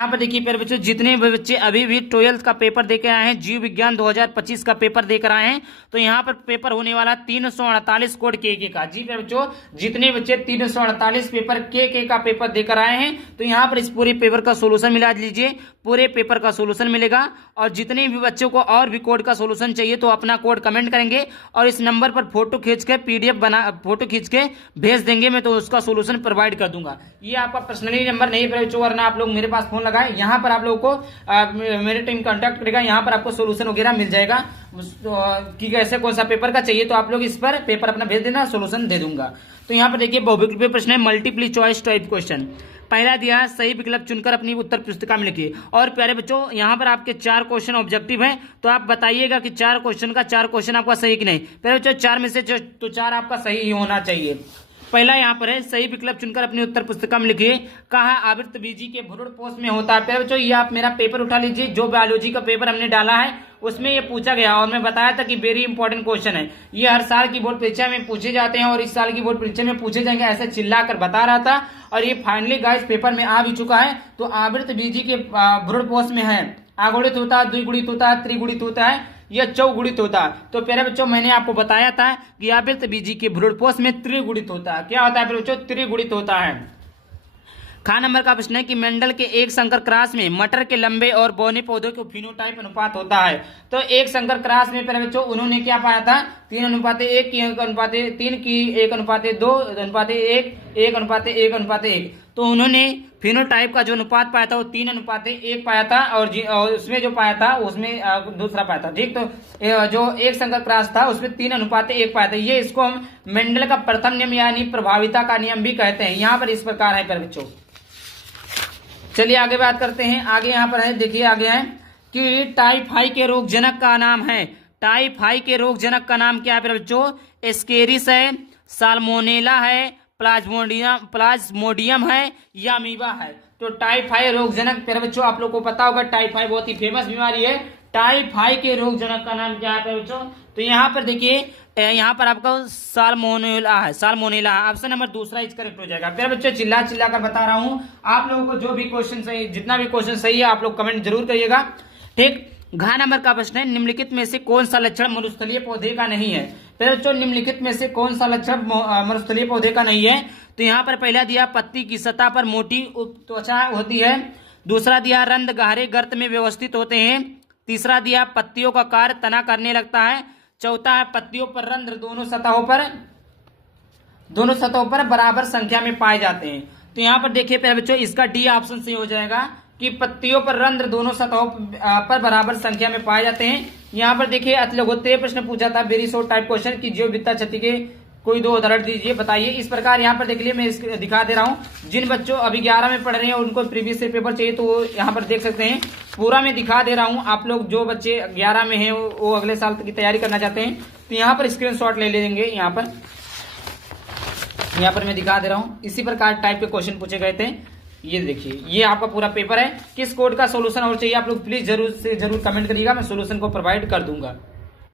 यहाँ पर देखिए प्यारे बच्चों, जितने भी बच्चे अभी भी 12th का पेपर देकर आए हैं, जीव विज्ञान 2025 का पेपर देकर आए हैं, तो यहाँ पर पेपर होने वाला 348 कोड के का। जी प्यारे बच्चों, जितने बच्चे 348 पेपर के का पेपर देकर आए हैं, तो यहाँ पर इस पूरे पेपर का सोल्यूशन मिला लीजिए, पूरे पेपर का सोल्यूशन मिलेगा। और जितने भी बच्चों को और भी कोड का सोल्यूशन चाहिए तो अपना कोड कमेंट करेंगे और इस नंबर पर फोटो खींच के PDF बना फोटो खींच के भेज देंगे, मैं तो उसका सोल्यूशन प्रोवाइड कर दूंगा। ये आपका पर्सनली नंबर नहीं प्यारे बच्चों, वरना आप लोग मेरे पास फोन लगाए, यहाँ पर आप लोगों को मेरे टीम कांटेक्ट करेगा, यहाँ पर आपको सोल्यूशन वगैरह मिल जाएगा कि कैसे कौन सा पेपर का चाहिए, तो आप लोग इस पर पेपर अपना भेज देना, सोल्यूशन दे दूंगा। तो यहाँ पर देखिए बहुविकल्पीय प्रश्न है, मल्टीपल चॉइस टाइप क्वेश्चन। पहला दिया है, सही विकल्प चुनकर अपनी उत्तर पुस्तिका में लिखिए। और प्यारे बच्चों, यहाँ पर आपके 4 क्वेश्चन ऑब्जेक्टिव हैं, तो आप बताइएगा कि 4 क्वेश्चन का 4 क्वेश्चन आपका सही कि नहीं। प्यारे बच्चों, 4 में से तो 4 आपका सही ही होना चाहिए। पहला यहाँ पर है, सही विकल्प चुनकर अपनी उत्तर पुस्तिका में लिखिए। कहा आवृत्त बीजी के भ्रूण पोष में होता है। प्यारे बच्चों, ये आप मेरा पेपर उठा लीजिए, जो बायोलॉजी का पेपर हमने डाला है उसमें ये पूछा गया और मैं बताया था कि वेरी इंपॉर्टेंट क्वेश्चन है। ये हर साल की बोर्ड परीक्षा में पूछे जाते हैं और इस साल की बोर्ड परीक्षा में पूछे जाएंगे, ऐसे चिल्ला कर बता रहा था। और ये फाइनली गाइस पेपर में आ भी चुका है। तो आवृत्त बीजी के भ्रूण पोष में है, आगुणित होता है, द्विगुणित होता है, त्रिगुणित होता है, यह चौगुणित होता है। तो प्यारे बच्चों, मैंने आपको बताया था कि आवृत्त बीजी के भ्रूणपोष में त्रिगुणित होता है। क्या होता है प्यारे बच्चों? त्रिगुणित होता है। खा नंबर का प्रश्न है कि मेंडल के एक संकर क्रॉस में मटर के लंबे और बौने पौधों के फिनोटाइप अनुपात होता है। तो एक संकर क्रॉस में प्यारे बच्चों उन्होंने क्या पाया था? 3:1 की 3 की 1:2 1:1 1:1 तो उन्होंने फिनोटाइप का जो अनुपात पाया था वो 3:1 पाया था और उसमें जो पाया था उसमें दूसरा पाया था। ठीक, तो जो एक संकर क्रॉस था उसमें 3:1 पाया था। ये इसको हम मेंडल का प्रथम नियम यानी प्रभाविता का नियम भी कहते हैं। यहाँ पर इस प्रकार है प्यारे बच्चों। चलिए आगे बात करते हैं। आगे यहाँ पर है, देखिए आगे है कि टाइफाई के रोग जनक का नाम है। टाइफाई के रोग जनक का नाम क्या है प्यारे बच्चों? एस्केरिस है, साल्मोनेला है, प्लाज्मोडियम है या अमीबा है। तो टाइफाई रोग जनक प्यारे बच्चों आप लोग को पता होगा, टाइफाई बहुत ही फेमस बीमारी है। टाइफाई के रोग जनक का नाम क्या है प्यारे बच्चों? तो यहाँ पर देखिए, यहाँ पर आपका साल्मोनेला है, साल्मोनेला है। ऑप्शन नंबर दूसरा इस करेक्ट हो जाएगा। प्यारे बच्चों, चिल्ला चिल्ला कर बता रहा हूँ आप लोगों को, जो भी क्वेश्चन सही, जितना भी क्वेश्चन सही है आप लोग कमेंट जरूर करिएगा। ठीक, घ नंबर का प्रश्न है, निम्नलिखित में से कौन सा लक्षण मरुस्थलीय पौधे का नहीं है। प्यारे बच्चों, निम्नलिखित में से कौन सा लक्षण मरुस्थलीय पौधे का नहीं है? तो यहाँ पर पहला दिया पत्ती की सतह पर मोटी त्वचा होती है। दूसरा दिया रंध्र गहरे गर्त में व्यवस्थित होते हैं। तीसरा दिया पत्तियों का कार्य तना करने लगता है। चौथा है पत्तियों पर रंध्र दोनों सतहों पर बराबर संख्या में पाए जाते हैं। तो यहाँ पर देखिए प्यारे बच्चों, इसका डी ऑप्शन सही हो जाएगा कि पत्तियों पर रंध्र दोनों सतहों पर बराबर संख्या में पाए जाते हैं। यहाँ पर देखिए अतिलघुत्तरीय प्रश्न पूछा था, वेरी शॉर्ट टाइप क्वेश्चन की जीव विद्या क्षति के कोई 2 उदाहरण दीजिए, बताइए। इस प्रकार यहाँ पर देख लीजिए, मैं दिखा दे रहा हूँ। जिन बच्चों अभी 11 में पढ़ रहे हैं उनको प्रीवियस ईयर पेपर चाहिए तो यहाँ पर देख सकते हैं, पूरा मैं दिखा दे रहा हूँ। आप लोग जो बच्चे 11 में हैं वो अगले साल की तैयारी करना चाहते हैं तो यहाँ पर स्क्रीनशॉट ले लेंगे। यहाँ पर मैं दिखा दे रहा हूँ, इसी प्रकार टाइप के क्वेश्चन पूछे गए थे। ये देखिए, ये आपका पूरा पेपर है। किस कोड का सोल्यूशन और चाहिए आप लोग प्लीज जरूर से जरूर कमेंट करिएगा, मैं सोल्यूशन को प्रोवाइड कर दूंगा।